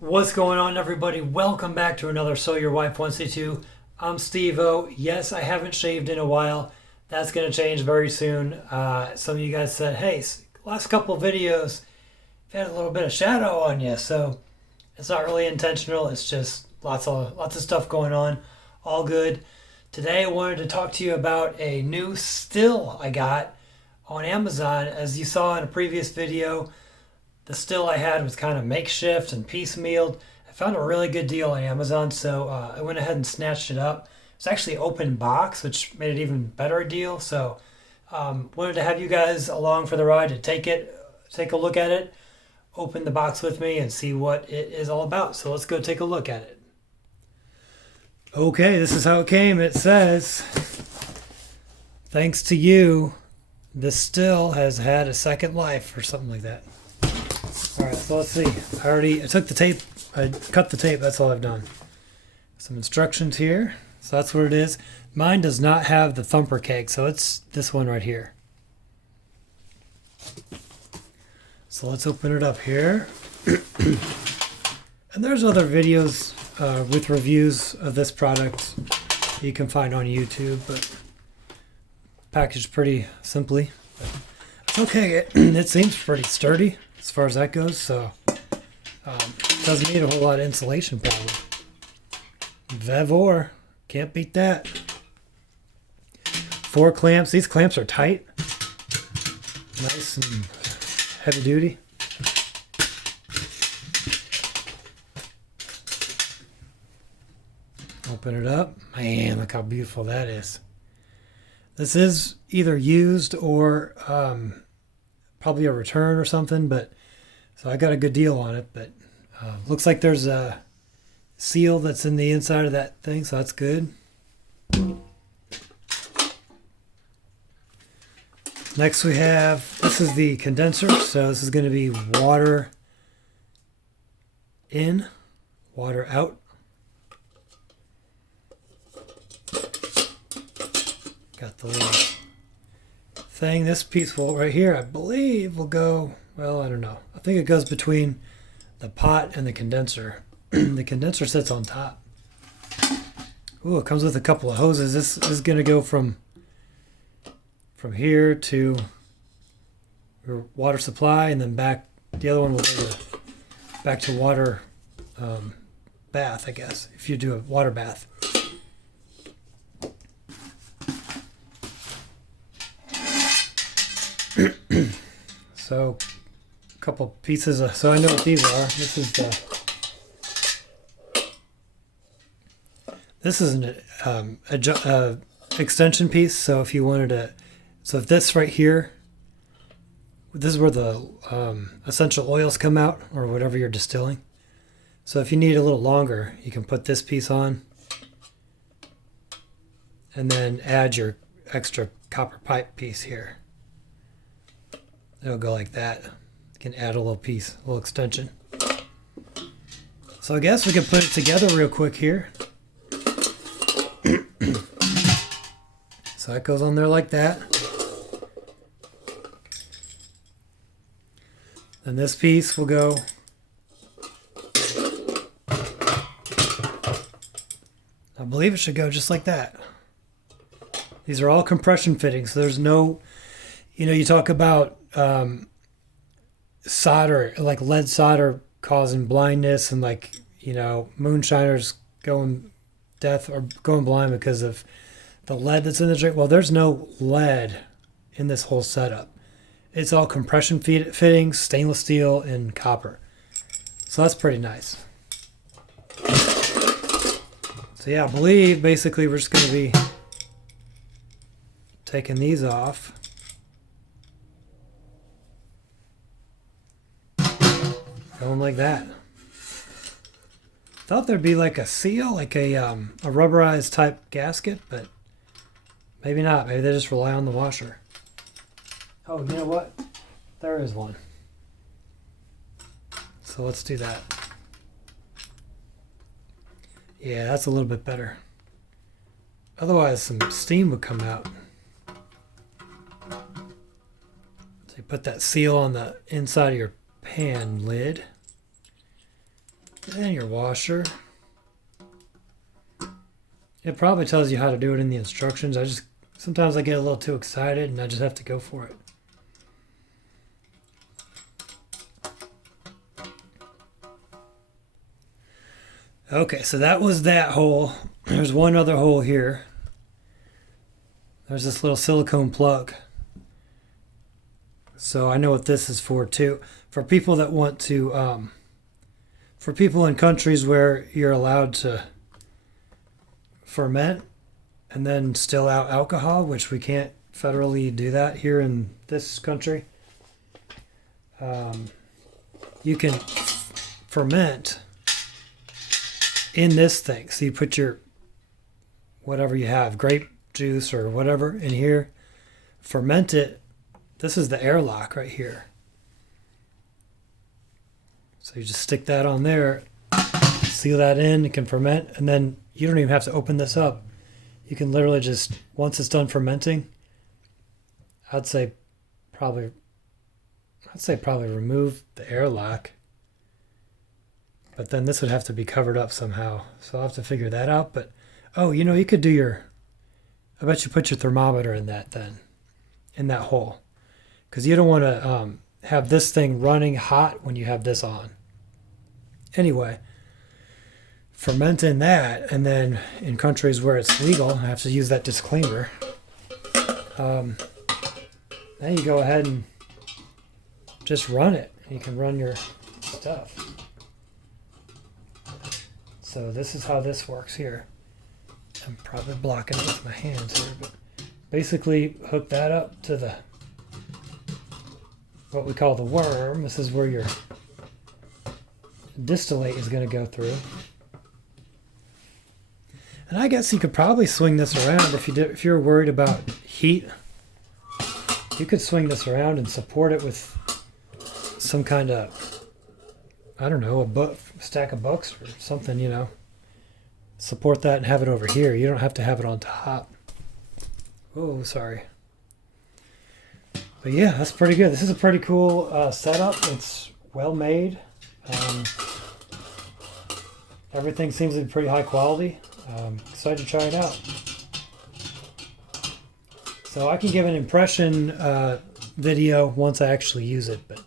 What's going on, everybody? Welcome back to another So Your Wife Wants You To. I'm Steve-O. Yes, I haven't shaved in a while. That's going to change very soon. Some of you guys said, hey, last couple of videos, you've had a little bit of shadow on you. So it's not really intentional. It's just lots of stuff going on. All good. Today I wanted to talk to you about a new still I got on Amazon. As you saw in a previous video, the still I had was kind of makeshift and piecemealed. I found a really good deal on Amazon, so I went ahead and snatched it up. It's actually open box, which made it even better a deal. So wanted to have you guys along for the ride to take a look at it, open the box with me, and see what it is all about. So let's go take a look at it. Okay, this is how it came. It says, thanks to you, this still has had a second life, or something like that. Alright, so let's see. I took the tape, I cut the tape, that's all I've done. Some instructions here. So that's what it is. Mine does not have the thumper keg, so it's this one right here. So let's open it up here. And there's other videos with reviews of this product you can find on YouTube, but packaged pretty simply. But it's okay, it seems pretty sturdy as far as that goes, so doesn't need a whole lot of insulation probably. VEVOR, can't beat that. 4 clamps, these clamps are tight, nice and heavy duty. Open it up, man, look how beautiful that is. This is either used or probably a return or something, but so I got a good deal on it. But looks like there's a seal that's in the inside of that thing, so that's good. Next we have, this is the condenser, so this is going to be water in, water out. Got the little thing. This piece will, right here, I believe will go, well, I don't know. I think it goes between the pot and the condenser. The condenser sits on top. Ooh, it comes with a couple of hoses. This is going to go from here to your water supply, and then back. The other one will go back to water bath, I guess, if you do a water bath. So, a couple pieces of, so I know what these are. This is an extension piece. So if you wanted to, so if this right here, this is where the essential oils come out, or whatever you're distilling. So if you need a little longer, you can put this piece on, and then add your extra copper pipe piece here. It'll go like that. You can add a little piece, a little extension. So I guess we can put it together real quick here. So that goes on there like that. And this piece will go I believe it should go just like that. These are all compression fittings, so there's no, you talk about solder, like lead solder causing blindness, and moonshiners going deaf or going blind because of the lead that's in the drink. Well, there's no lead in this whole setup. It's all compression fittings, stainless steel, and copper. So that's pretty nice. So yeah, I believe basically we're just going to be taking these off. Going like that. Thought there'd be like a seal, like a rubberized type gasket, but maybe not. Maybe they just rely on the washer. Oh, you know what? There is one. So let's do that. Yeah, that's a little bit better. Otherwise, some steam would come out. So you put that seal on the inside of your pan lid. And your washer. It probably tells you how to do it in the instructions. Sometimes I get a little too excited and I just have to go for it. Okay, so that was that hole. There's one other hole here. There's this little silicone plug. So I know what this is for too. For people that want to, for people in countries where you're allowed to ferment and then still out alcohol, which we can't federally do that here in this country. You can ferment in this thing. So you put your whatever you have, grape juice or whatever in here, ferment it. This is the airlock right here. So you just stick that on there, seal that in, it can ferment, and then you don't even have to open this up. You can literally just, once it's done fermenting, I'd say probably remove the airlock. But then this would have to be covered up somehow. So I'll have to figure that out. But, oh, you could do I bet you put your thermometer in that then, in that hole. Because you don't want to have this thing running hot when you have this on. Anyway, ferment in that, and then in countries where it's legal, I have to use that disclaimer. Then you go ahead and just run it. You can run your stuff. So this is how this works here. I'm probably blocking it with my hands here, but basically hook that up to what we call the worm. This is where your distillate is going to go through. And I guess you could probably swing this around if you're worried about heat. You could swing this around and support it with some kind of, I don't know, a stack of books or something, Support that and have it over here. You don't have to have it on top. Oh, sorry. But yeah, that's pretty good. This is a pretty cool setup. It's well made. Everything seems to be pretty high quality. Excited to try it out. So I can give an impression video once I actually use it, but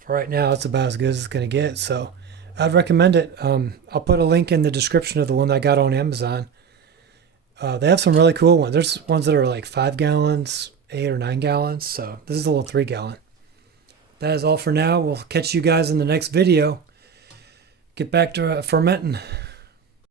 for right now it's about as good as it's going to get. So I'd recommend it. I'll put a link in the description of the one I got on Amazon. They have some really cool ones. There's ones that are like 5 gallons, 8 or 9 gallons. So this is a little 3 gallon. That is all for now. We'll catch you guys in the next video. Get back to fermenting.